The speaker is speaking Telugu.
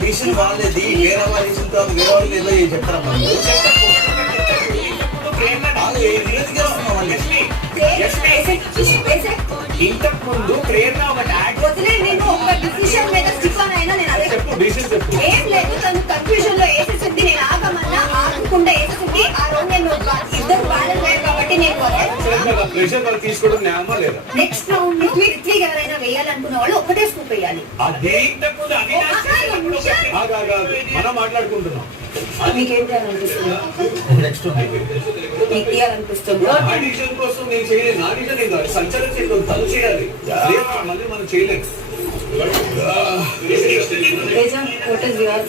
డిసిషన్ వాళ్ళది, వేరే వాళ్ళ డిసిషన్తో వేరే వాళ్ళు ఏదో చెప్తారమ్మా. ఇంతకు ముందు ప్రేరణ నేను ఒక డిసిషన్ మీద స్టిక్ అయినా నేను అదే ఏం లేదు. తను కన్ఫ్యూజన్ లో వేసేసింది, నేను ఆగమన్నా ఆగకుండా వేసేసింది. ఆ రోజు నేను ఇద్దరు బ్యాలెన్స్ అయ్యారు కాబట్టి నేను ప్రెషర్ వాళ్ళు తీసుకోవడం న్యాయమా లేదా? నెక్స్ట్ రౌండ్ ఇట్లీ ఎవరైనా వేయాలనుకున్న వాళ్ళు ఒకటే స్కూప్ వేయాలి. మనం మాట్లాడుకుంటున్నాం. మీకేం చేయాలనిపిస్తుంది? నెక్స్ట్ మీకు తీయాలనిపిస్తుంది. కోసం నేను చేయలేదు. నా డిసిషన్ ఏదో సంచలనం చేయలేదు, తను చేయాలి. మళ్ళీ మనం చేయలేదు. What is your